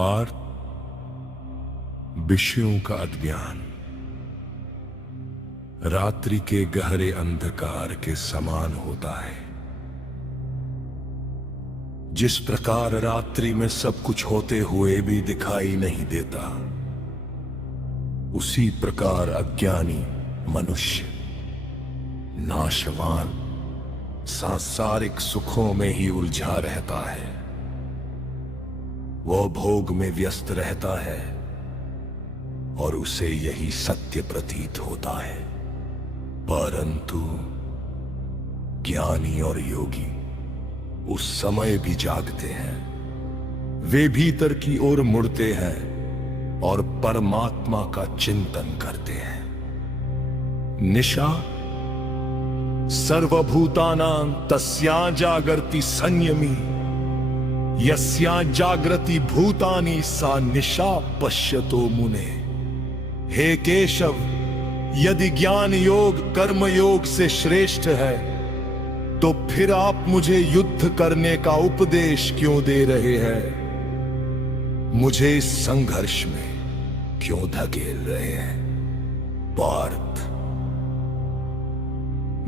पार्थ, विषयों का अज्ञान रात्रि के गहरे अंधकार के समान होता है। जिस प्रकार रात्रि में सब कुछ होते हुए भी दिखाई नहीं देता, उसी प्रकार अज्ञानी मनुष्य नाशवान सांसारिक सुखों में ही उलझा रहता है। वह भोग में व्यस्त रहता है और उसे यही सत्य प्रतीत होता है। परंतु ज्ञानी और योगी उस समय भी जागते हैं। वे भीतर की ओर मुड़ते हैं और परमात्मा का चिंतन करते हैं। निशा सर्वभूतानां तस्या जागर्ति संयमी, यस्या जागृति भूतानि सा निशा पश्यतो मुने। हे केशव, यदि ज्ञान योग कर्म योग से श्रेष्ठ है, तो फिर आप मुझे युद्ध करने का उपदेश क्यों दे रहे हैं? मुझे इस संघर्ष में क्यों धकेल रहे हैं? पार्थ,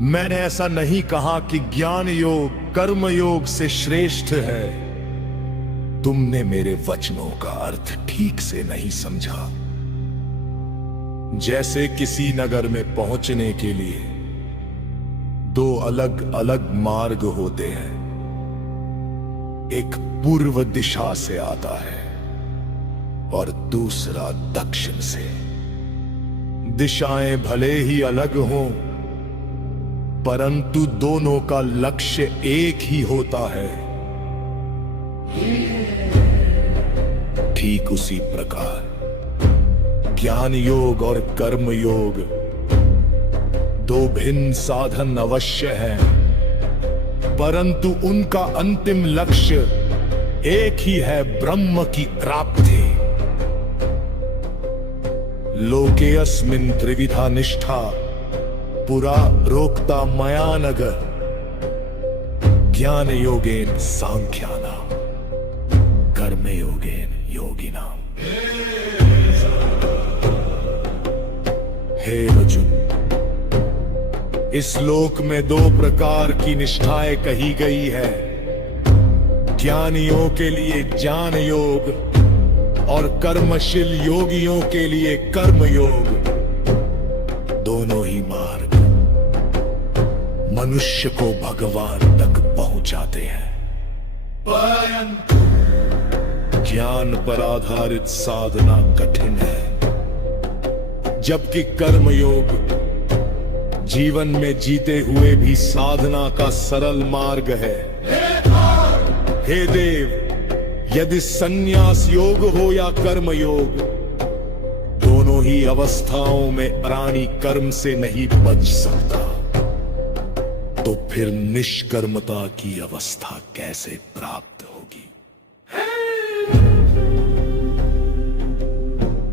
मैंने ऐसा नहीं कहा कि ज्ञान योग कर्म योग से श्रेष्ठ है। तुमने मेरे वचनों का अर्थ ठीक से नहीं समझा। जैसे किसी नगर में पहुंचने के लिए दो अलग अलग मार्ग होते हैं। एक पूर्व दिशा से आता है और दूसरा दक्षिण से। दिशाएं भले ही अलग हों, परंतु दोनों का लक्ष्य एक ही होता है। ठीक उसी प्रकार ज्ञान योग और कर्म योग दो भिन्न साधन अवश्य हैं, परंतु उनका अंतिम लक्ष्य एक ही है, ब्रह्म की प्राप्ति। लोके अस्मिन् त्रिविधा निष्ठा पुरा रोक्ता मया नग, ज्ञान योगेन सांख्यानाम कर्म योगेन योगिनाम। हे अर्जुन, इस लोक में दो प्रकार की निष्ठाएं कही गई है। ज्ञानियों के लिए ज्ञान योग और कर्मशील योगियों के लिए कर्म योग। दोनों ही मार्ग मनुष्य को भगवान तक पहुंचाते हैं। परंतु ज्ञान पर आधारित साधना कठिन है, जबकि कर्म योग जीवन में जीते हुए भी साधना का सरल मार्ग है। हे देव, यदि संन्यास योग हो या कर्म योग, दोनों ही अवस्थाओं में प्राणी कर्म से नहीं बच सकता, तो फिर निष्कर्मता की अवस्था कैसे प्राप्त होगी?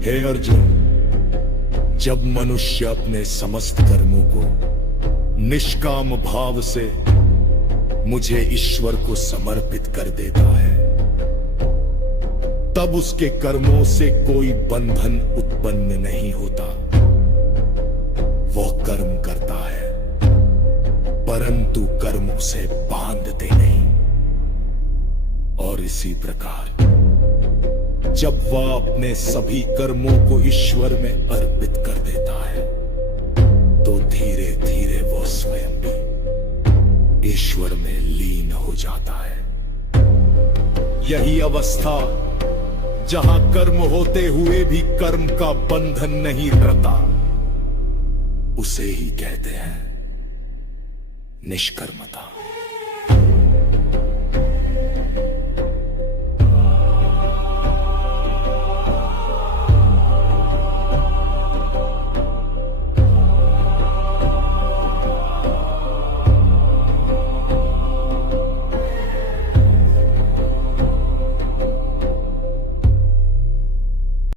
हे अर्जुन, जब मनुष्य अपने समस्त कर्मों को निष्काम भाव से मुझे ईश्वर को समर्पित कर देता है, तब उसके कर्मों से कोई बंधन उत्पन्न नहीं होता। वह कर्म करता है, परंतु कर्म उसे बांधते नहीं। और इसी प्रकार जब वह अपने सभी कर्मों को ईश्वर में अर्पित कर देता है, तो धीरे धीरे वो स्वयं भी ईश्वर में लीन हो जाता है। यही अवस्था जहां कर्म होते हुए भी कर्म का बंधन नहीं रहता, उसे ही कहते हैं निष्कर्मता।